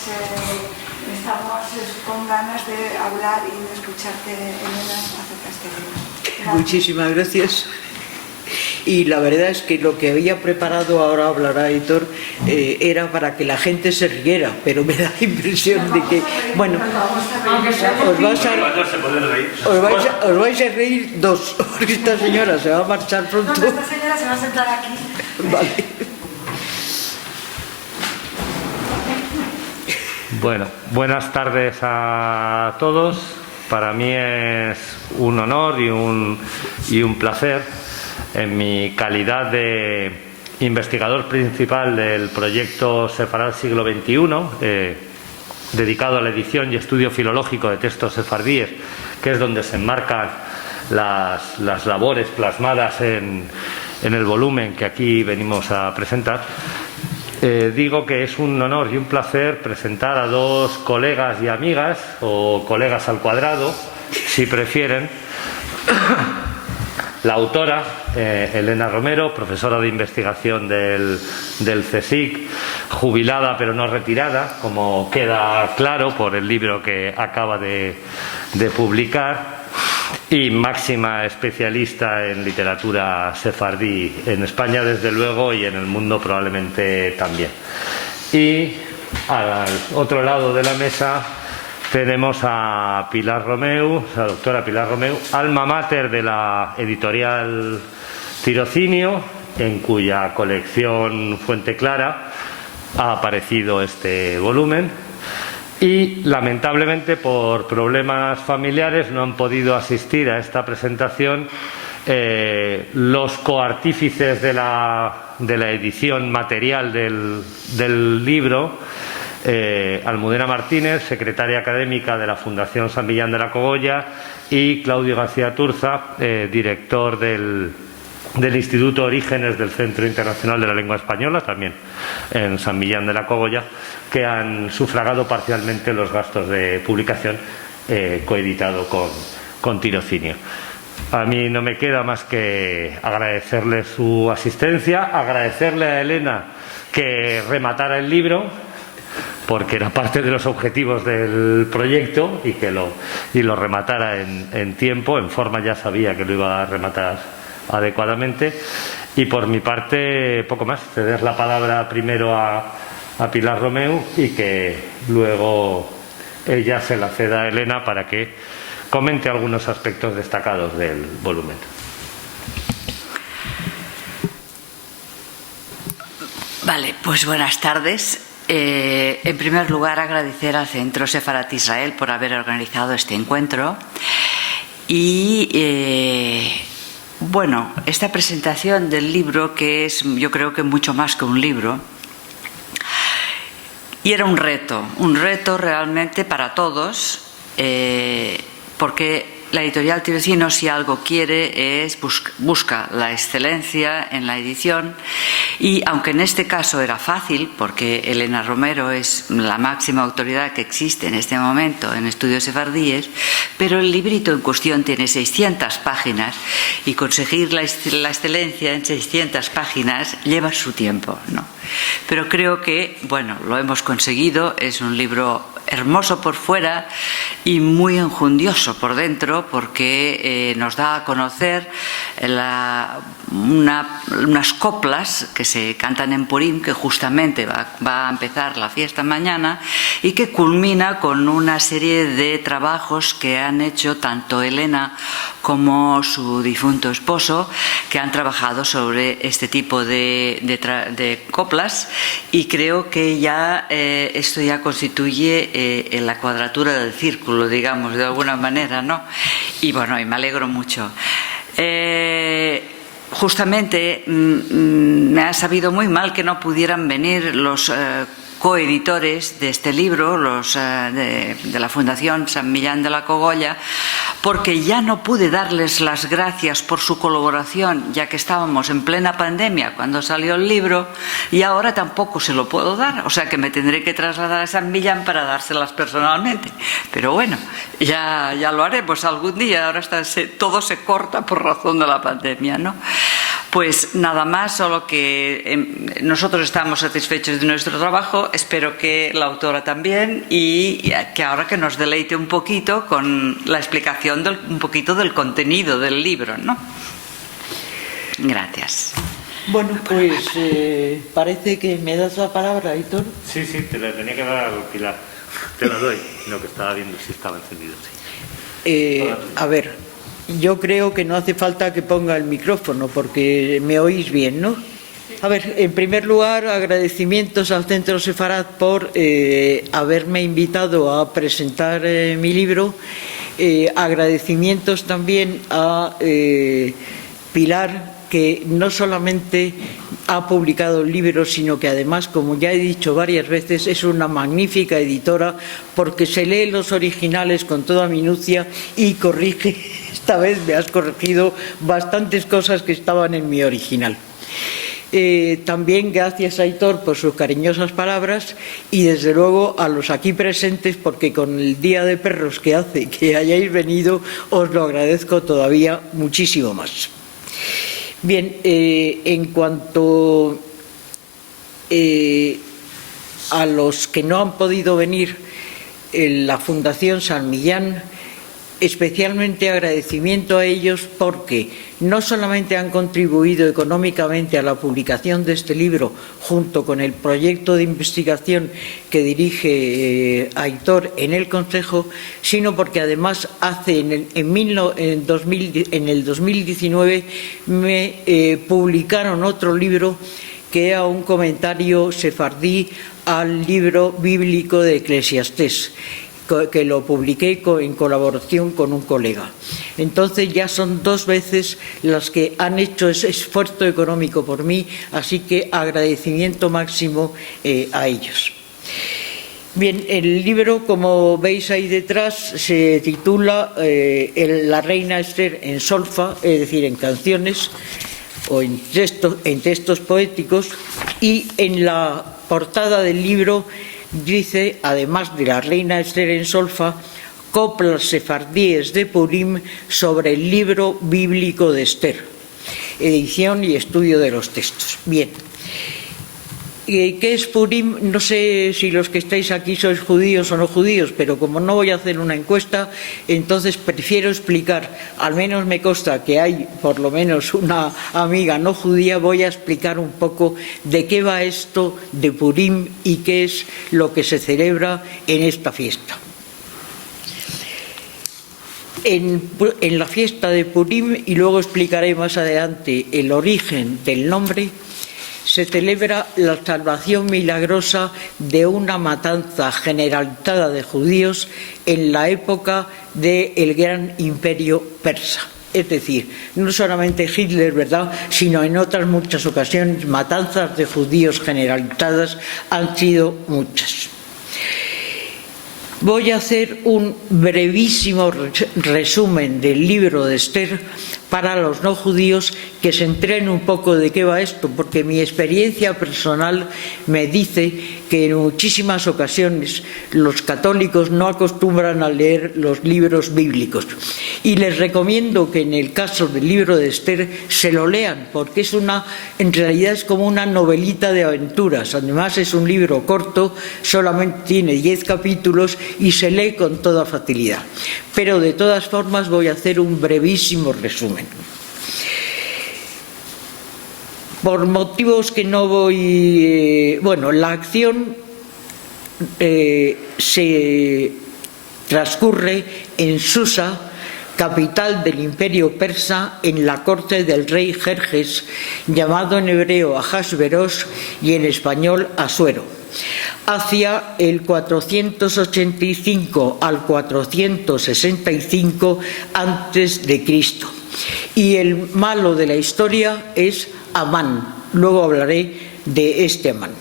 estamos con ganas de hablar y de escucharte, Elena, acerca de este libro. Gracias. Muchísimas gracias. Y la verdad es que lo que había preparado, ahora hablará Héctor, era para que la gente se riera, pero me da la impresión de que, bueno, os vais a reír dos, porque esta señora se va a marchar pronto. No, esta señora se va a sentar aquí. Vale. Bueno, buenas tardes a todos. Para mí es un honor y un placer, en mi calidad de investigador principal del proyecto Sefarad Siglo XXI, dedicado a la edición y estudio filológico de textos sefardíes, que es donde se enmarcan las labores plasmadas en el volumen que aquí venimos a presentar. Digo que es un honor y un placer presentar a dos colegas y amigas, o colegas al cuadrado, si prefieren. La autora, Elena Romero, profesora de investigación del CSIC, jubilada pero no retirada, como queda claro por el libro que acaba de publicar, y máxima especialista en literatura sefardí en España, desde luego, y en el mundo probablemente también. Y al otro lado de la mesa tenemos a Pilar Romeu, la doctora Pilar Romeu, alma mater de la editorial Tirocinio, en cuya colección Fuente Clara ha aparecido este volumen. Y lamentablemente, por problemas familiares, no han podido asistir a esta presentación los coartífices de la edición material del libro. Almudena Martínez, secretaria académica de la Fundación San Millán de la Cogolla, y Claudio García Turza, director del Instituto Orígenes del Centro Internacional de la Lengua Española, también en San Millán de la Cogolla, que han sufragado parcialmente los gastos de publicación, coeditado con Tirocinio. A mí no me queda más que agradecerle su asistencia, agradecerle a Elena que rematara el libro, porque era parte de los objetivos del proyecto, y que lo rematara en tiempo, en forma. Ya sabía que lo iba a rematar adecuadamente. Y por mi parte, poco más, ceder la palabra primero a Pilar Romeu, y que luego ella se la ceda a Elena para que comente algunos aspectos destacados del volumen. Vale, pues buenas tardes. En primer lugar, agradecer al Centro Sefarat Israel por haber organizado este encuentro. Y bueno, esta presentación del libro, que es, yo creo que mucho más que un libro, y era un reto realmente para todos, porque la editorial Tirocinio, si algo quiere, es busca la excelencia en la edición. Y aunque en este caso era fácil, porque Elena Romero es la máxima autoridad que existe en este momento en estudios sefardíes, pero el librito en cuestión tiene 600 páginas, y conseguir la excelencia en 600 páginas lleva su tiempo, ¿no? Pero creo que, bueno, lo hemos conseguido. Es un libro hermoso por fuera y muy enjundioso por dentro, porque nos da a conocer unas coplas que se cantan en Purim, que justamente va a empezar la fiesta mañana, y que culmina con una serie de trabajos que han hecho tanto Elena como su difunto esposo, que han trabajado sobre este tipo de coplas, y creo que ya esto ya constituye la cuadratura del círculo, digamos, de alguna manera, ¿no? Y bueno, y me alegro mucho. Justamente me ha sabido muy mal que no pudieran venir los coeditores de este libro, los de la Fundación San Millán de la Cogolla, porque ya no pude darles las gracias por su colaboración, ya que estábamos en plena pandemia cuando salió el libro, y ahora tampoco se lo puedo dar, o sea que me tendré que trasladar a San Millán para dárselas personalmente. Pero bueno, ya lo haremos algún día. Ahora todo se corta por razón de la pandemia, ¿no? Pues nada más, solo que nosotros estamos satisfechos de nuestro trabajo, espero que la autora también, y que ahora que nos deleite un poquito con la explicación un poquito del contenido del libro, ¿no? Gracias. Bueno, pues parece que me das la palabra, Aitor. Sí, te la tenía que dar a Pilar. Te la doy, lo que estaba viendo si estaba encendido, sí. A ver, yo creo que no hace falta que ponga el micrófono porque me oís bien, ¿no? A ver, en primer lugar, agradecimientos al Centro Sefarad por haberme invitado a presentar mi libro. Agradecimientos también a Pilar, que no solamente ha publicado el libro, sino que además, como ya he dicho varias veces, es una magnífica editora porque se lee los originales con toda minucia y corrige. Esta vez me has corregido bastantes cosas que estaban en mi original. También gracias a Aitor por sus cariñosas palabras y desde luego a los aquí presentes, porque con el Día de Perros que hace que hayáis venido os lo agradezco todavía muchísimo más. Bien, en cuanto a los que no han podido venir, la Fundación San Millán, especialmente agradecimiento a ellos porque no solamente han contribuido económicamente a la publicación de este libro junto con el proyecto de investigación que dirige Aitor en el Consejo, sino porque además en el 2019 me publicaron otro libro que era un comentario sefardí al libro bíblico de Eclesiastés, que lo publiqué en colaboración con un colega. Entonces ya son 2 veces las que han hecho ese esfuerzo económico por mí, así que agradecimiento máximo a ellos. Bien, el libro, como veis ahí detrás, se titula La Reina Esther en solfa, es decir, en canciones o en textos poéticos, y en la portada del libro dice, además de La Reina Esther en solfa, coplas sefardíes de Purim sobre el libro bíblico de Esther, edición y estudio de los textos. Bien, ¿qué es Purim? No sé si los que estáis aquí sois judíos o no judíos, pero como no voy a hacer una encuesta, entonces prefiero explicar, al menos me consta que hay por lo menos una amiga no judía, voy a explicar un poco de qué va esto de Purim y qué es lo que se celebra en esta fiesta. En la fiesta de Purim, y luego explicaré más adelante el origen del nombre, se celebra la salvación milagrosa de una matanza generalizada de judíos en la época del gran imperio persa. Es decir, no solamente Hitler, ¿verdad?, sino en otras muchas ocasiones matanzas de judíos generalizadas han sido muchas. Voy a hacer un brevísimo resumen del libro de Esther para los no judíos, que se enteren un poco de qué va esto, porque mi experiencia personal me dice que en muchísimas ocasiones los católicos no acostumbran a leer los libros bíblicos. Y les recomiendo que en el caso del libro de Esther se lo lean, porque en realidad es como una novelita de aventuras. Además es un libro corto, solamente tiene 10 capítulos y se lee con toda facilidad. Pero de todas formas voy a hacer un brevísimo resumen. Por motivos que no voy... la acción se transcurre en Susa, capital del imperio persa, en la corte del rey Jerjes, llamado en hebreo Ahasveros y en español Asuero, hacia el 485 al 465 a.C. Y el malo de la historia es Amán. Luego hablaré de este Amán.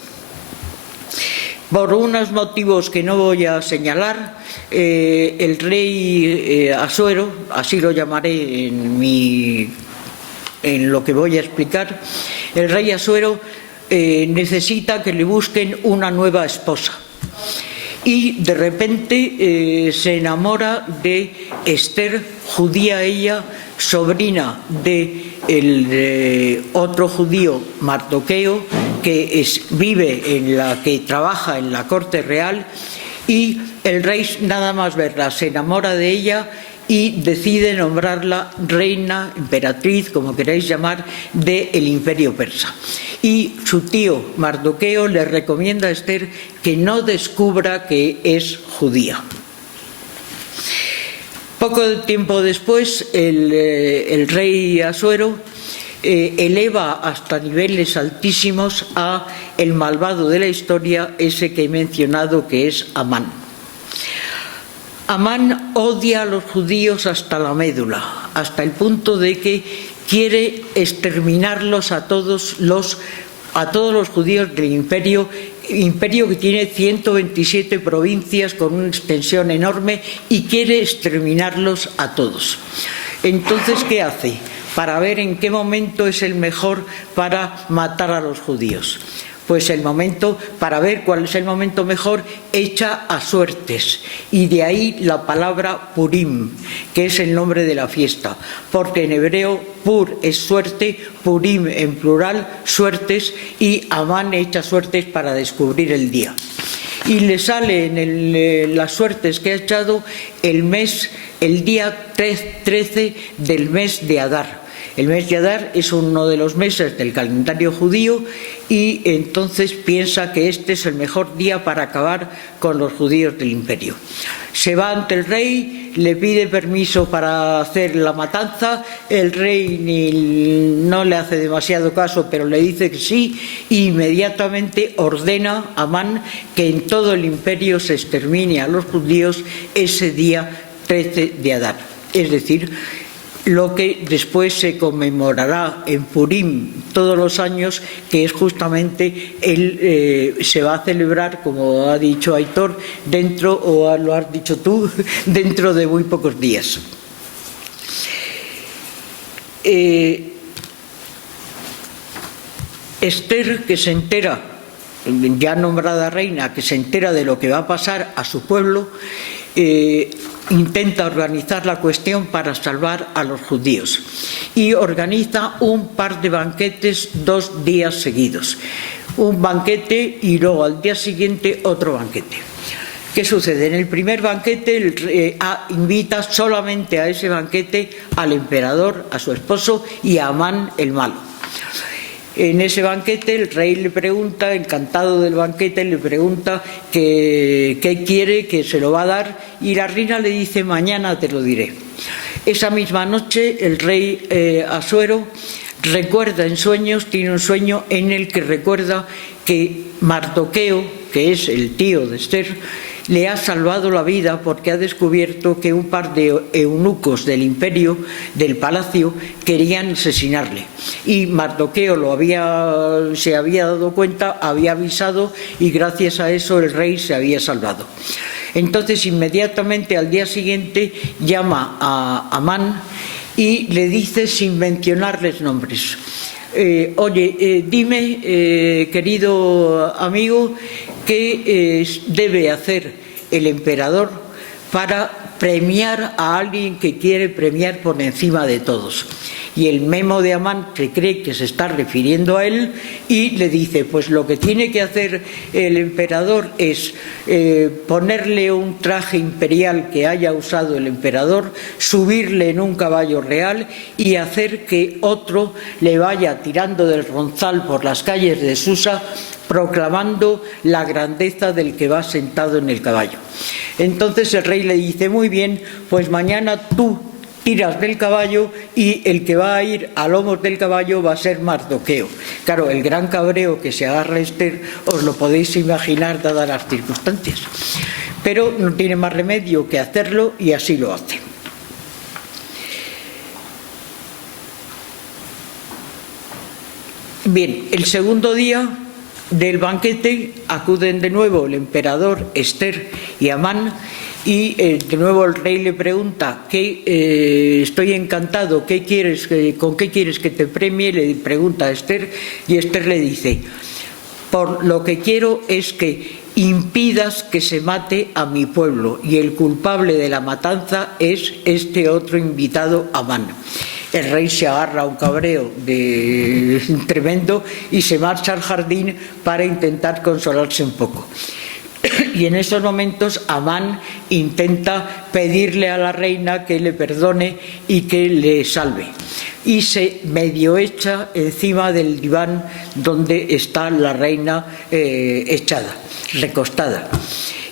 Por unos motivos que no voy a señalar, el rey Asuero, así lo llamaré en lo que voy a explicar, el rey Asuero necesita que le busquen una nueva esposa. Y de repente se enamora de Esther, judía ella, sobrina de otro judío, Mardoqueo, que que trabaja en la corte real, y el rey, nada más verla, se enamora de ella y decide nombrarla reina, emperatriz, como queráis llamar, del imperio persa. Y su tío Mardoqueo le recomienda a Esther que no descubra que es judía. Poco tiempo después, el rey Asuero eleva hasta niveles altísimos a el malvado de la historia, ese que he mencionado, que es Amán. Amán odia a los judíos hasta la médula, hasta el punto de que quiere exterminarlos a todos los judíos del imperio que tiene 127 provincias con una extensión enorme, y quiere exterminarlos a todos. Entonces, ¿qué hace? Para ver en qué momento es el mejor para matar a los judíos. Pues para ver cuál es el momento mejor, echa a suertes, y de ahí la palabra Purim, que es el nombre de la fiesta, porque en hebreo Pur es suerte, Purim en plural, suertes, y Amán echa suertes para descubrir el día. Y le sale en las suertes que ha echado el día 13 del mes de Adar. El mes de Adar es uno de los meses del calendario judío, y entonces piensa que este es el mejor día para acabar con los judíos del imperio. Se va ante el rey, le pide permiso para hacer la matanza. El rey no le hace demasiado caso, pero le dice que sí, e inmediatamente ordena a Amán que en todo el imperio se extermine a los judíos ese día 13 de Adar. Es decir, lo que después se conmemorará en Purim todos los años, que es justamente se va a celebrar, como ha dicho Aitor, o lo has dicho tú, dentro de muy pocos días. Esther, que se entera, ya nombrada reina, que se entera de lo que va a pasar a su pueblo, intenta organizar la cuestión para salvar a los judíos, y organiza un par de banquetes 2 días seguidos. Un banquete y luego al día siguiente otro banquete. ¿Qué sucede? En el primer banquete invita solamente a ese banquete al emperador, a su esposo, y a Amán el malo. En ese banquete el rey le pregunta, encantado del banquete, le pregunta qué quiere, que se lo va a dar, y la reina le dice: mañana te lo diré. Esa misma noche el rey Asuero recuerda en sueños, tiene un sueño en el que recuerda que Mardoqueo, que es el tío de Esther, le ha salvado la vida porque ha descubierto que un par de eunucos del imperio, del palacio, querían asesinarle. Y Mardoqueo se había dado cuenta, había avisado, y gracias a eso el rey se había salvado. Entonces, inmediatamente al día siguiente llama a Amán y le dice, sin mencionarles nombres: oye, dime, querido amigo, ¿qué debe hacer el emperador para premiar a alguien que quiere premiar por encima de todos? Y el memo de Amán se cree que se está refiriendo a él, y le dice: pues lo que tiene que hacer el emperador es ponerle un traje imperial que haya usado el emperador, subirle en un caballo real y hacer que otro le vaya tirando del ronzal por las calles de Susa, proclamando la grandeza del que va sentado en el caballo. Entonces el rey le dice: muy bien, pues mañana tú tiras del caballo y el que va a ir a lomos del caballo va a ser Mardoqueo. Claro, el gran cabreo que se agarra Esther os lo podéis imaginar dadas las circunstancias, pero no tiene más remedio que hacerlo, y así lo hace. Bien, el segundo día del banquete acuden de nuevo el emperador, Esther y Amán, y de nuevo el rey le pregunta: estoy encantado, ¿con qué quieres que te premie? Le pregunta a Esther, y Esther le dice: por lo que quiero es que impidas que se mate a mi pueblo, y el culpable de la matanza es este otro invitado, Amán. El rey se agarra a un cabreo tremendo y se marcha al jardín para intentar consolarse un poco. Y en esos momentos Amán intenta pedirle a la reina que le perdone y que le salve. Y se medio echa encima del diván donde está la reina echada, recostada.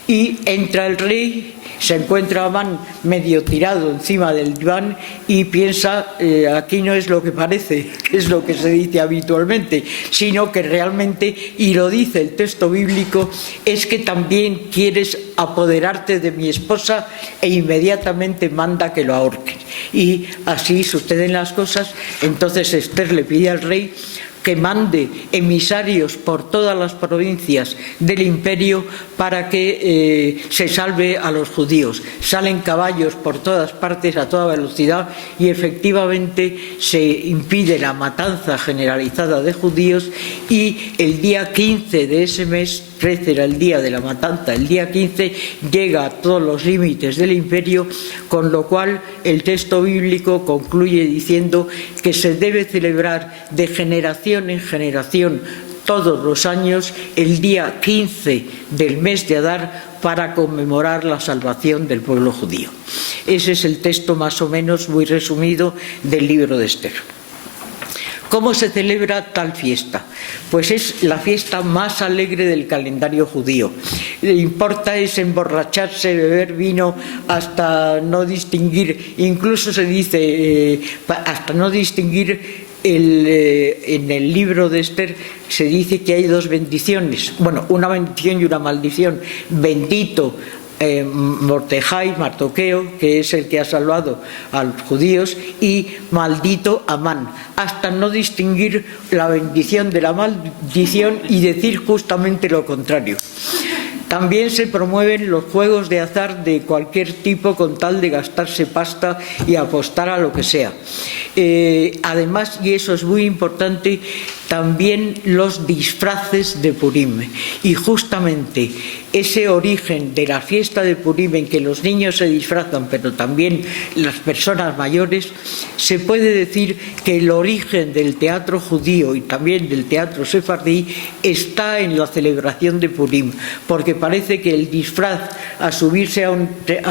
Y entra el rey, se encuentra a Amán medio tirado encima del diván y piensa, aquí no es lo que parece, que es lo que se dice habitualmente, sino que realmente, y lo dice el texto bíblico, es que también quieres apoderarte de mi esposa, e inmediatamente manda que lo ahorquen. Y así suceden las cosas. Entonces Esther le pide al rey que mande emisarios por todas las provincias del imperio para que se salve a los judíos. Salen caballos por todas partes a toda velocidad y efectivamente se impide la matanza generalizada de judíos, y el día 15 de ese mes, 13 era el día de la matanza, el día 15 llega a todos los límites del imperio, con lo cual el texto bíblico concluye diciendo que se debe celebrar de generación en generación todos los años el día 15 del mes de Adar para conmemorar la salvación del pueblo judío. Ese es el texto más o menos muy resumido del libro de Esther. ¿Cómo se celebra tal fiesta? Pues es la fiesta más alegre del calendario judío. Lo que importa es emborracharse, beber vino hasta no distinguir, incluso se dice hasta no distinguir. En el libro de Esther se dice que hay dos bendiciones, bueno, una bendición y una maldición. Bendito Mordejai, Mardoqueo, que es el que ha salvado a los judíos, y maldito Amán, hasta no distinguir la bendición de la maldición y decir justamente lo contrario. También se promueven los juegos de azar de cualquier tipo con tal de gastarse pasta y apostar a lo que sea. Además, y eso es muy importante, también los disfraces de Purim. Y justamente ese origen de la fiesta de Purim, en que los niños se disfrazan, pero también las personas mayores, se puede decir que el origen del teatro judío y también del teatro sefardí está en la celebración de Purim, porque parece que el disfraz, a subirse a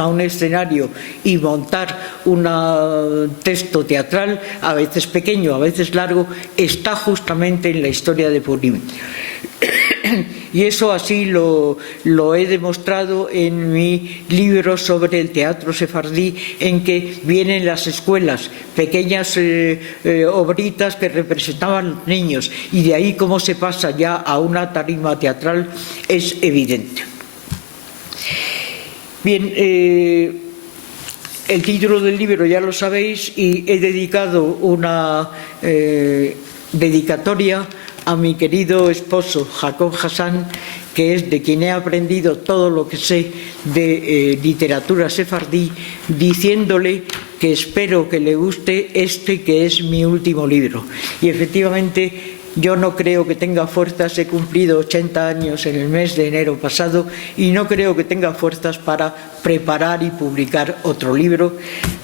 un escenario y montar un texto teatral, a veces pequeño, a veces largo, está justamente en la historia de Purim. Y eso así lo he demostrado en mi libro sobre el teatro sefardí, en que vienen las escuelas, pequeñas obritas que representaban a los niños, y de ahí cómo se pasa ya a una tarima teatral es evidente. Bien, el título del libro ya lo sabéis, y he dedicado una dedicatoria a mi querido esposo Jacob Hassan, que es de quien he aprendido todo lo que sé de literatura sefardí, diciéndole que espero que le guste este, que es mi último libro. Y efectivamente yo no creo que tenga fuerzas, he cumplido 80 años en el mes de enero pasado y no creo que tenga fuerzas para preparar y publicar otro libro,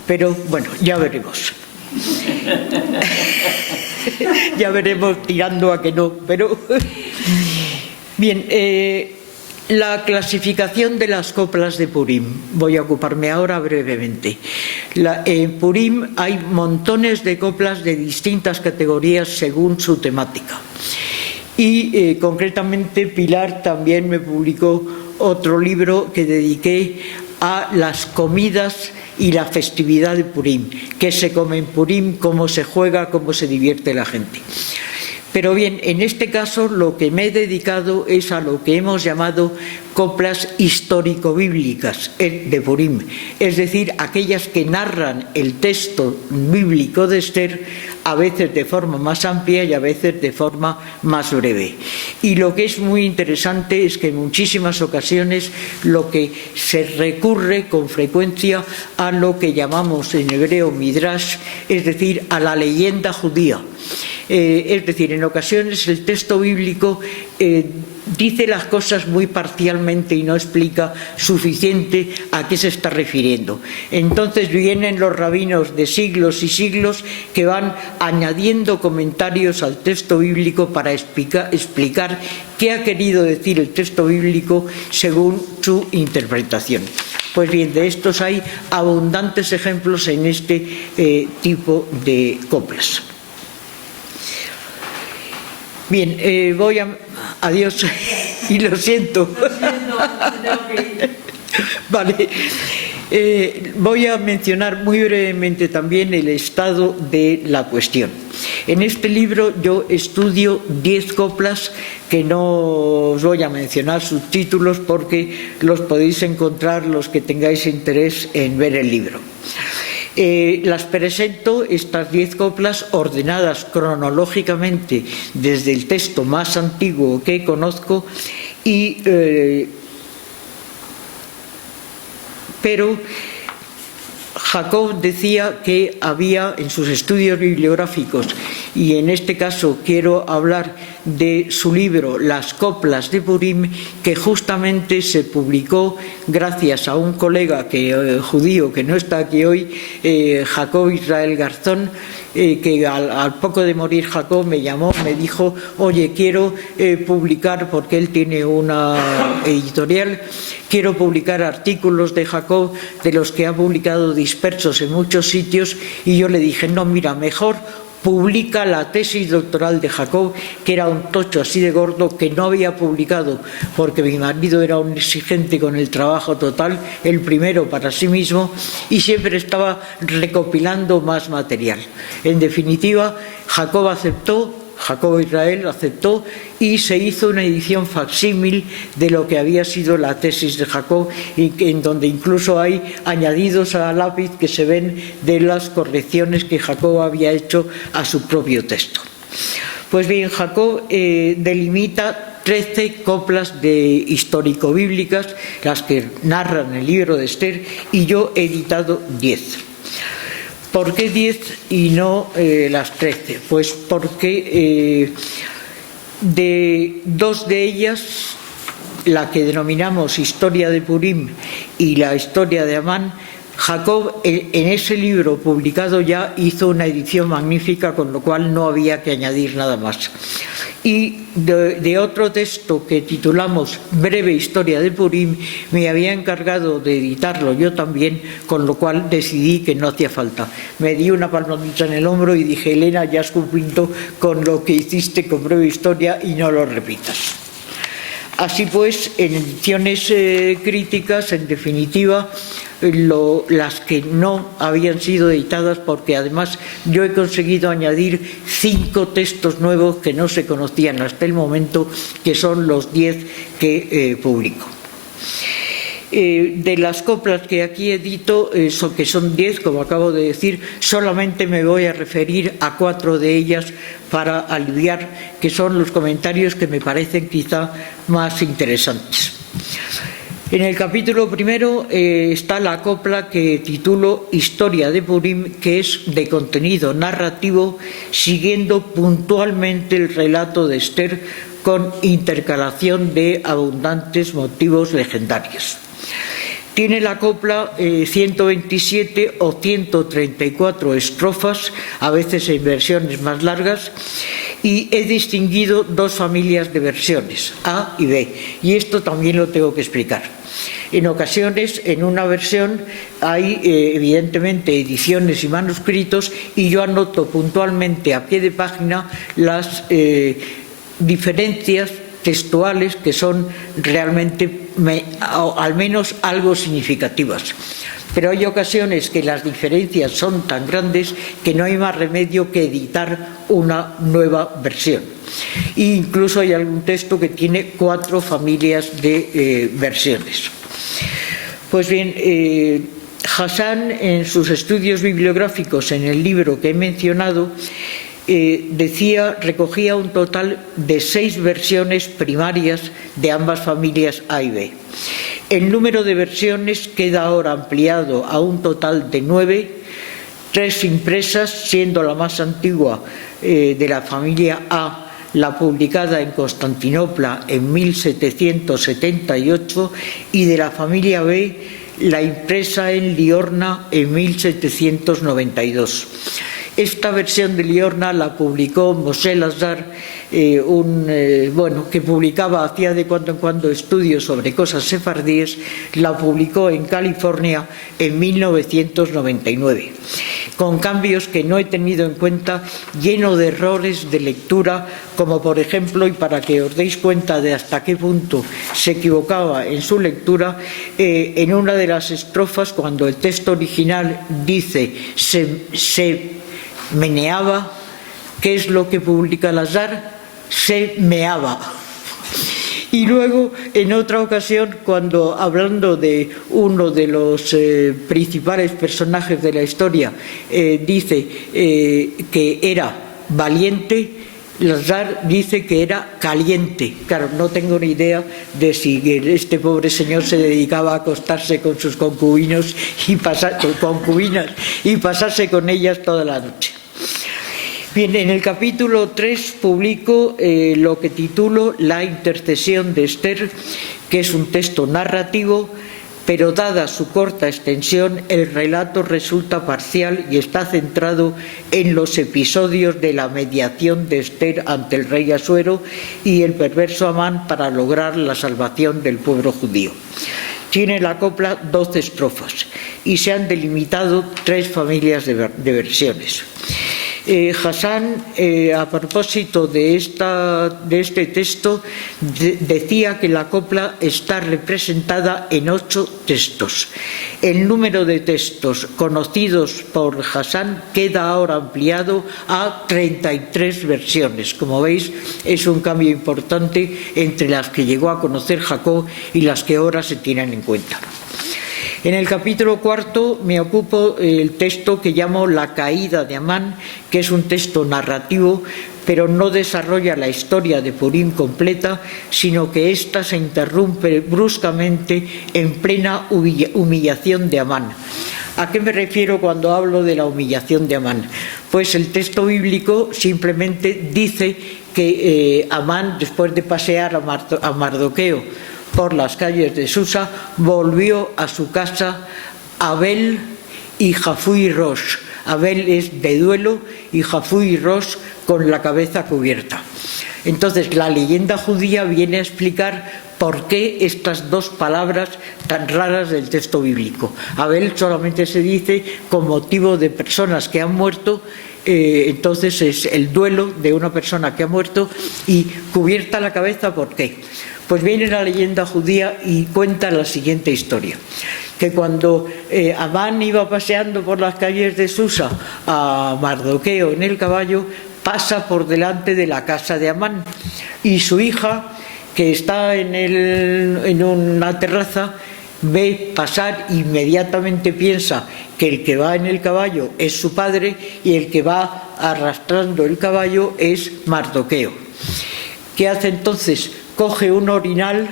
pero bueno, ya veremos. Ya veremos, tirando a que no, pero bien, la clasificación de las coplas de Purim. Voy a ocuparme ahora brevemente. En Purim hay montones de coplas de distintas categorías según su temática. Y concretamente Pilar también me publicó otro libro que dediqué a las comidas y la festividad de Purim, qué se come en Purim, cómo se juega, cómo se divierte la gente. Pero bien, en este caso lo que me he dedicado es a lo que hemos llamado coplas histórico-bíblicas de Purim, es decir, aquellas que narran el texto bíblico de Esther, a veces de forma más amplia y a veces de forma más breve. Y lo que es muy interesante es que en muchísimas ocasiones lo que se recurre con frecuencia a lo que llamamos en hebreo midrash, es decir, a la leyenda judía. Es decir, en ocasiones el texto bíblico dice las cosas muy parcialmente y no explica suficiente a qué se está refiriendo. Entonces vienen los rabinos de siglos y siglos que van añadiendo comentarios al texto bíblico para explicar qué ha querido decir el texto bíblico según su interpretación. Pues bien, de estos hay abundantes ejemplos en este tipo de coplas. Bien, voy a... Adiós, y lo siento. Vale. Voy a mencionar muy brevemente también el estado de la cuestión. En este libro yo estudio 10 coplas que no os voy a mencionar sus títulos porque los podéis encontrar los que tengáis interés en ver el libro. Las presento, estas 10 coplas, ordenadas cronológicamente desde el texto más antiguo que conozco pero Jacob decía que había en sus estudios bibliográficos, y en este caso quiero hablar de su libro Las coplas de Purim, que justamente se publicó gracias a un colega judío que no está aquí hoy, Jacob Israel Garzón, que al poco de morir Jacob me llamó, me dijo: oye, quiero publicar, porque él tiene una editorial, quiero publicar artículos de Jacob, de los que ha publicado dispersos en muchos sitios. Y yo le dije: no, mira, mejor publica la tesis doctoral de Jacob, que era un tocho así de gordo que no había publicado porque mi marido era un exigente con el trabajo total, el primero para sí mismo, y siempre estaba recopilando más material. En definitiva, Jacob Israel aceptó, y se hizo una edición facsímil de lo que había sido la tesis de Jacob, en donde incluso hay añadidos a lápiz que se ven de las correcciones que Jacob había hecho a su propio texto. Pues bien, Jacob delimita 13 coplas histórico-bíblicas, las que narran el libro de Esther, y yo he editado 10. ¿Por qué 10 y no las 13? Pues porque de 2 de ellas, la que denominamos Historia de Purim y la Historia de Amán, Jacob en ese libro publicado ya hizo una edición magnífica, con lo cual no había que añadir nada más. Y de otro texto que titulamos Breve Historia de Purim, me había encargado de editarlo yo también, con lo cual decidí que no hacía falta. Me di una palmadita en el hombro y dije: Elena, ya has cumplido con lo que hiciste con Breve Historia y no lo repitas. Así pues, en ediciones críticas, en definitiva, las que no habían sido editadas, porque además yo he conseguido añadir 5 textos nuevos que no se conocían hasta el momento, que son los 10 que publico. De las coplas que aquí edito, que son 10, como acabo de decir, solamente me voy a referir a 4 de ellas para aliviar, que son los comentarios que me parecen quizá más interesantes. En el capítulo primero está la copla que titulo Historia de Purim, que es de contenido narrativo, siguiendo puntualmente el relato de Esther, con intercalación de abundantes motivos legendarios. Tiene la copla 127 o 134 estrofas, a veces en versiones más largas, y he distinguido 2 familias de versiones, A y B, y esto también lo tengo que explicar. En ocasiones, en una versión hay evidentemente ediciones y manuscritos, y yo anoto puntualmente a pie de página las diferencias textuales que son realmente, al menos, algo significativas. Pero hay ocasiones que las diferencias son tan grandes que no hay más remedio que editar una nueva versión. E incluso hay algún texto que tiene 4 familias de versiones. Pues bien, Hassan, en sus estudios bibliográficos, en el libro que he mencionado, recogía un total de 6 versiones primarias de ambas familias A y B. El número de versiones queda ahora ampliado a un total de 9, 3 impresas, siendo la más antigua de la familia A la publicada en Constantinopla en 1778, y de la familia B, la impresa en Liorna en 1792. Esta versión de Liorna la publicó Moshe Lazar, que publicaba, hacía de cuando en cuando estudios sobre cosas sefardíes, la publicó en California en 1999, con cambios que no he tenido en cuenta, lleno de errores de lectura, como por ejemplo, y para que os deis cuenta de hasta qué punto se equivocaba en su lectura, en una de las estrofas, cuando el texto original dice se meneaba, ¿qué es lo que publica Lazar? Se meaba. Y luego, en otra ocasión, cuando hablando de uno de los principales personajes de la historia, dice que era valiente, Lazar dice que era caliente. Claro, no tengo ni idea de si este pobre señor se dedicaba a acostarse con sus concubinas y pasarse con ellas toda la noche. Bien, en el capítulo 3 publico lo que titulo La intercesión de Esther, que es un texto narrativo, pero dada su corta extensión, el relato resulta parcial y está centrado en los episodios de la mediación de Esther ante el rey Asuero y el perverso Amán para lograr la salvación del pueblo judío. Tiene la copla 12 estrofas y se han delimitado 3 familias de versiones. Hassan, a propósito de este texto, decía que la copla está representada en 8 textos. El número de textos conocidos por Hassan queda ahora ampliado a 33 versiones. Como veis, es un cambio importante entre las que llegó a conocer Jacob y las que ahora se tienen en cuenta. En el capítulo 4 me ocupo el texto que llamo La caída de Amán, que es un texto narrativo, pero no desarrolla la historia de Purim completa, sino que ésta se interrumpe bruscamente en plena humillación de Amán. ¿A qué me refiero cuando hablo de la humillación de Amán? Pues el texto bíblico simplemente dice que Amán, después de pasear a Mardoqueo por las calles de Susa, volvió a su casa Abel y Jafui Rosh. Abel es de duelo y Jafui Rosh con la cabeza cubierta. Entonces la leyenda judía viene a explicar por qué estas 2 palabras tan raras del texto bíblico. Abel solamente se dice con motivo de personas que han muerto, entonces es el duelo de una persona que ha muerto, y cubierta la cabeza, ¿por qué? Pues viene la leyenda judía y cuenta la siguiente historia, que cuando Amán iba paseando por las calles de Susa a Mardoqueo en el caballo, pasa por delante de la casa de Amán, y su hija, que está en una terraza, ve pasar, inmediatamente piensa que el que va en el caballo es su padre y el que va arrastrando el caballo es Mardoqueo. ¿Qué hace entonces? Coge un orinal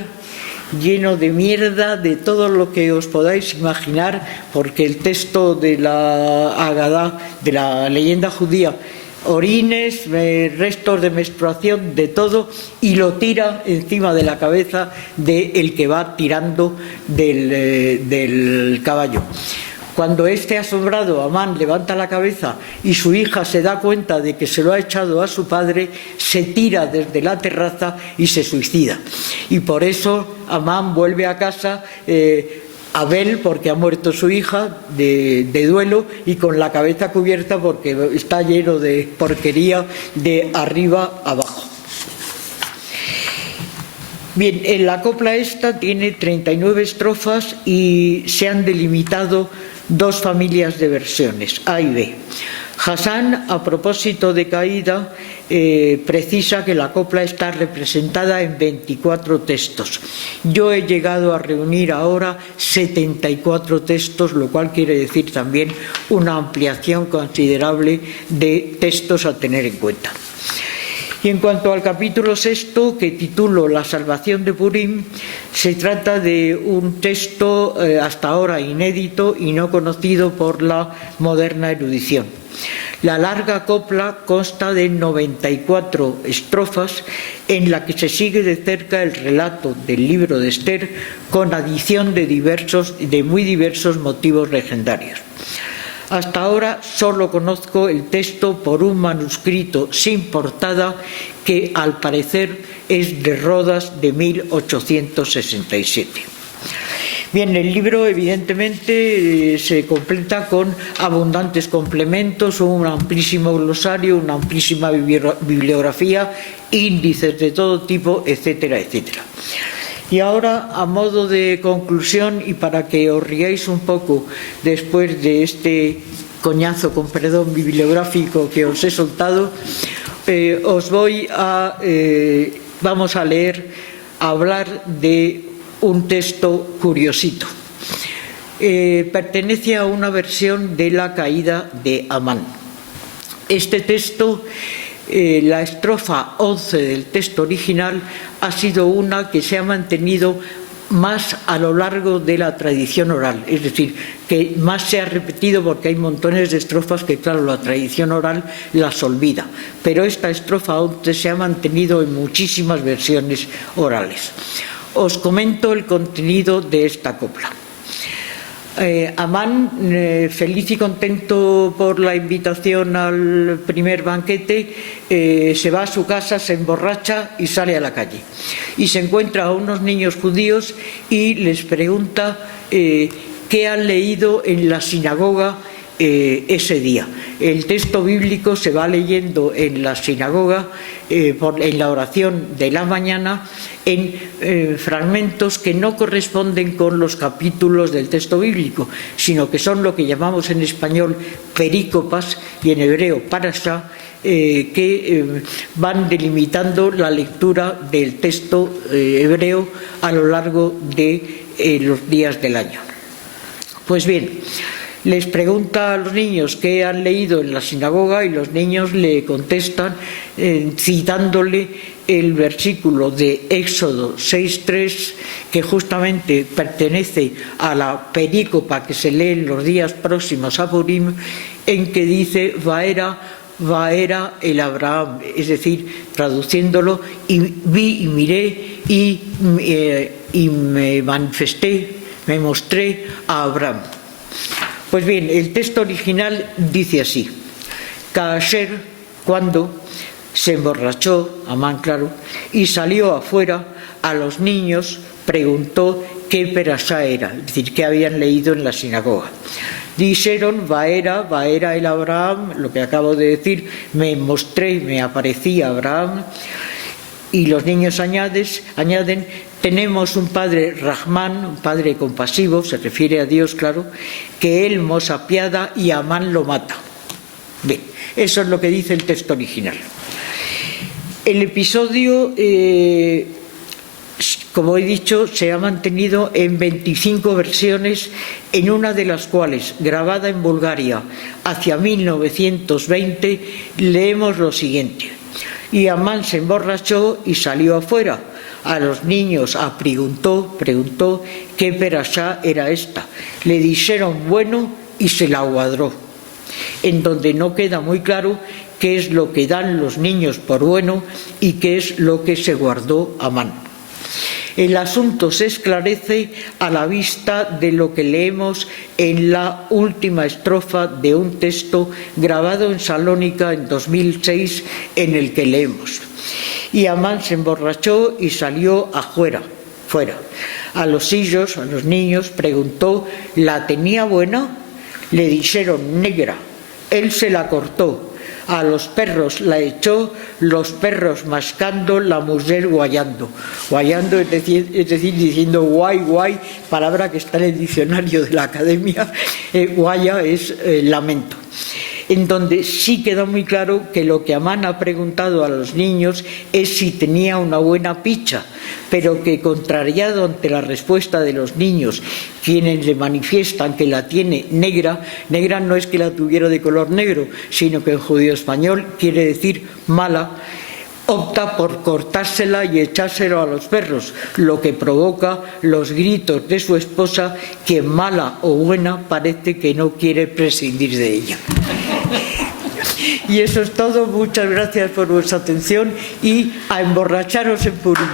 lleno de mierda, de todo lo que os podáis imaginar, porque el texto de la Agadá, de la leyenda judía, orines, restos de menstruación, de todo, y lo tira encima de la cabeza del que va tirando del caballo. Cuando este asombrado Amán levanta la cabeza y su hija se da cuenta de que se lo ha echado a su padre, se tira desde la terraza y se suicida. Y por eso Amán vuelve a casa, Abel porque ha muerto su hija de duelo, y con la cabeza cubierta porque está lleno de porquería de arriba abajo. Bien, en la copla esta tiene 39 estrofas y se han delimitado 2 familias de versiones, A y B. Hassan, a propósito de caída, precisa que la copla está representada en 24 textos. Yo he llegado a reunir ahora 74 textos, lo cual quiere decir también una ampliación considerable de textos a tener en cuenta. Y en cuanto al capítulo 6, que titulo La salvación de Purim, se trata de un texto hasta ahora inédito y no conocido por la moderna erudición. La larga copla consta de 94 estrofas en la que se sigue de cerca el relato del libro de Esther con adición de muy diversos motivos legendarios. Hasta ahora solo conozco el texto por un manuscrito sin portada que al parecer es de Rodas de 1867. Bien, el libro evidentemente se completa con abundantes complementos, un amplísimo glosario, una amplísima bibliografía, índices de todo tipo, etcétera, etcétera. Y ahora, a modo de conclusión y para que os riáis un poco después de este coñazo, con perdón, bibliográfico que os he soltado, vamos a hablar de un texto curiosito. Pertenece a una versión de la caída de Amán. Este texto, la estrofa 11 del texto original, ha sido una que se ha mantenido más a lo largo de la tradición oral, es decir, que más se ha repetido porque hay montones de estrofas que, claro, la tradición oral las olvida, pero esta estrofa 11 se ha mantenido en muchísimas versiones orales. Os comento el contenido de esta copla. Amán, feliz y contento por la invitación al primer banquete, se va a su casa, se emborracha y sale a la calle. Y se encuentra a unos niños judíos y les pregunta qué han leído en la sinagoga ese día. El texto bíblico se va leyendo en la sinagoga, en la oración de la mañana, en fragmentos que no corresponden con los capítulos del texto bíblico, sino que son lo que llamamos en español perícopas y en hebreo parashá, que van delimitando la lectura del texto hebreo a lo largo de los días del año. Pues bien, les pregunta a los niños qué han leído en la sinagoga y los niños le contestan citándole el versículo de Éxodo 6:3, que justamente pertenece a la perícopa que se lee en los días próximos a Purim, en que dice Vaera el Abraham, es decir, traduciéndolo, y vi y miré y me manifesté, me mostré a Abraham. Pues bien, el texto original dice así: Kaasher, cuando se emborrachó, Amán, claro, y salió afuera, a los niños preguntó qué perashá era, es decir, qué habían leído en la sinagoga. Dijeron, Vaera el Abraham, lo que acabo de decir, me mostré, me aparecí a Abraham. Y los niños añaden, tenemos un padre Rahman, un padre compasivo, se refiere a Dios, claro, que él nos apiada y Amán lo mata. Bien, eso es lo que dice el texto original. El episodio, como he dicho, se ha mantenido en 25 versiones, en una de las cuales, grabada en Bulgaria hacia 1920, leemos lo siguiente: y Amán se emborrachó y salió afuera. A los niños preguntó qué perashá era esta. Le dijeron bueno y se la guardó. En donde no queda muy claro qué es lo que dan los niños por bueno y qué es lo que se guardó Amán. El asunto se esclarece a la vista de lo que leemos en la última estrofa de un texto grabado en Salónica en 2006, en el que leemos: y Amán se emborrachó y salió fuera. A los hijos, a los niños, preguntó, ¿la tenía buena? Le dijeron negra. Él se la cortó. A los perros la echó, los perros mascando, la mujer guayando. Guayando es decir, diciendo guay, palabra que está en el diccionario de la Academia. Guaya es lamento. En donde sí queda muy claro que lo que Amán ha preguntado a los niños es si tenía una buena picha, pero que, contrariado ante la respuesta de los niños, quienes le manifiestan que la tiene negra no es que la tuviera de color negro, sino que en judío español quiere decir mala, opta por cortársela y echárselo a los perros, lo que provoca los gritos de su esposa, que mala o buena parece que no quiere prescindir de ella. Y eso es todo. Muchas gracias por vuestra atención y a emborracharos en Purim.